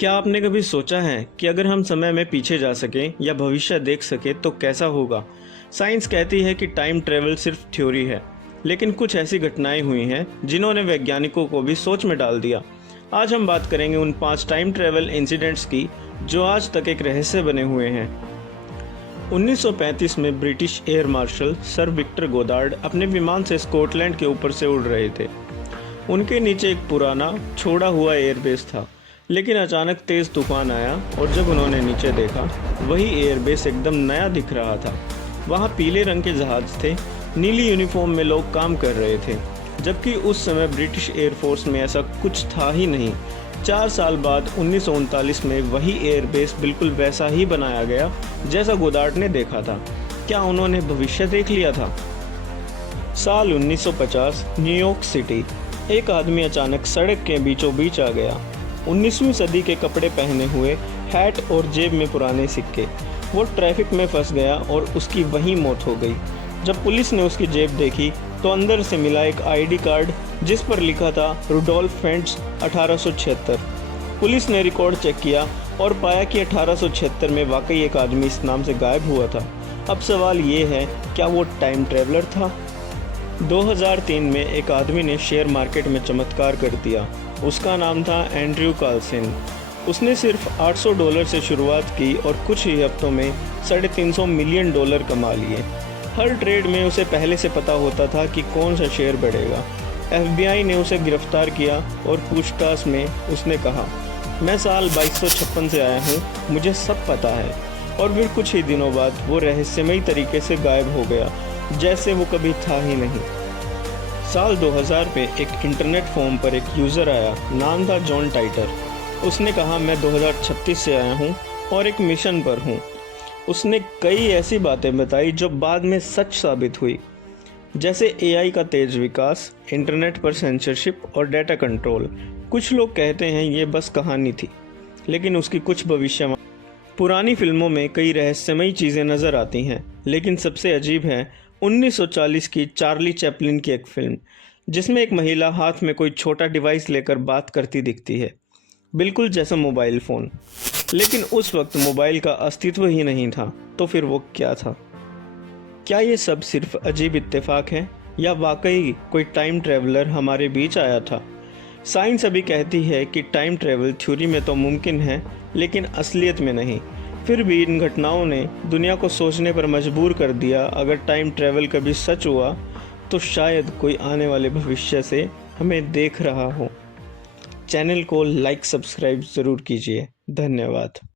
क्या आपने कभी सोचा है कि अगर हम समय में पीछे जा सकें या भविष्य देख सकें तो कैसा होगा? साइंस कहती है कि टाइम ट्रेवल सिर्फ थ्योरी है, लेकिन कुछ ऐसी घटनाएं हुई हैं जिन्होंने वैज्ञानिकों को भी सोच में डाल दिया। आज हम बात करेंगे उन 5 टाइम ट्रेवल इंसिडेंट्स की जो आज तक एक रहस्य बने हुए हैं। 1935 में British air marshal sir Victor Goddard अपने विमान से स्कॉटलैंड के ऊपर से उड़ रहे थे। उनके नीचे एक पुराना छोड़ा हुआ एयरबेस था, लेकिन अचानक तेज तूफान आया और जब उन्होंने नीचे देखा, वही एयरबेस एकदम नया दिख रहा था। वहाँ पीले रंग के जहाज थे, नीली यूनिफॉर्म में लोग काम कर रहे थे, जबकि उस समय ब्रिटिश एयरफोर्स में ऐसा कुछ था ही नहीं। 4 साल बाद 1939 में वही एयरबेस बिल्कुल वैसा ही बनाया गया जैसा गोदार्ड ने देखा था। क्या उन्होंने भविष्य देख लिया था? साल 1950, न्यूयॉर्क सिटी। एक आदमी अचानक सड़क के बीचों बीच आ गया। 19वीं सदी के कपड़े पहने हुए, हैट और जेब में पुराने सिक्के। वो ट्रैफिक में फंस गया और उसकी वहीं मौत हो गई। जब पुलिस ने उसकी जेब देखी तो अंदर से मिला एक आईडी कार्ड जिस पर लिखा था रुडोल्फ फेंट्स 1876। पुलिस ने रिकॉर्ड चेक किया और पाया कि 1876 में वाकई एक आदमी इस नाम से गायब हुआ था। अब सवाल ये है, क्या वो टाइम ट्रेवलर था? 2003 में एक आदमी ने शेयर मार्केट में चमत्कार कर दिया। उसका नाम था एंड्रयू कार्लसन। उसने सिर्फ $800 से शुरुआत की और कुछ ही हफ्तों में $350 मिलियन कमा लिए। हर ट्रेड में उसे पहले से पता होता था कि कौन सा शेयर बढ़ेगा। FBI ने उसे गिरफ्तार किया और पूछताछ में उसने कहा, मैं साल 2256 से आया हूँ, मुझे सब पता है। और फिर कुछ ही दिनों बाद वो रहस्यमयी तरीके से गायब हो गया, जैसे वो कभी था ही नहीं। साल 2000 में एक इंटरनेट फॉर्म पर एक यूज़र आया, नाम था जॉन टाइटर। उसने कहा, मैं 2036 से आया हूँ और एक मिशन पर हूँ। उसने कई ऐसी बातें बताई जो बाद में सच साबित हुई, जैसे AI का तेज विकास, इंटरनेट पर सेंसरशिप और डाटा कंट्रोल। कुछ लोग कहते हैं ये बस कहानी थी, लेकिन उसकी कुछ भविष्यवाणी। पुरानी फिल्मों में कई रहस्यमयी चीज़ें नज़र आती हैं, लेकिन सबसे अजीब है 1940 की चार्ली चैपलिन की एक फिल्म, जिसमें एक महिला हाथ में कोई छोटा डिवाइस लेकर बात करती दिखती है, बिल्कुल जैसा मोबाइल फ़ोन। लेकिन उस वक्त मोबाइल का अस्तित्व ही नहीं था, तो फिर वो क्या था? क्या ये सब सिर्फ अजीब इत्तेफाक है या वाकई कोई टाइम ट्रैवलर हमारे बीच आया था? साइंस अभी कहती है कि टाइम ट्रैवल थ्योरी में तो मुमकिन है, लेकिन असलियत में नहीं। फिर भी इन घटनाओं ने दुनिया को सोचने पर मजबूर कर दिया। अगर टाइम ट्रैवल कभी सच हुआ तो शायद कोई आने वाले भविष्य से हमें देख रहा हो। चैनल को लाइक सब्सक्राइब ज़रूर कीजिए। धन्यवाद।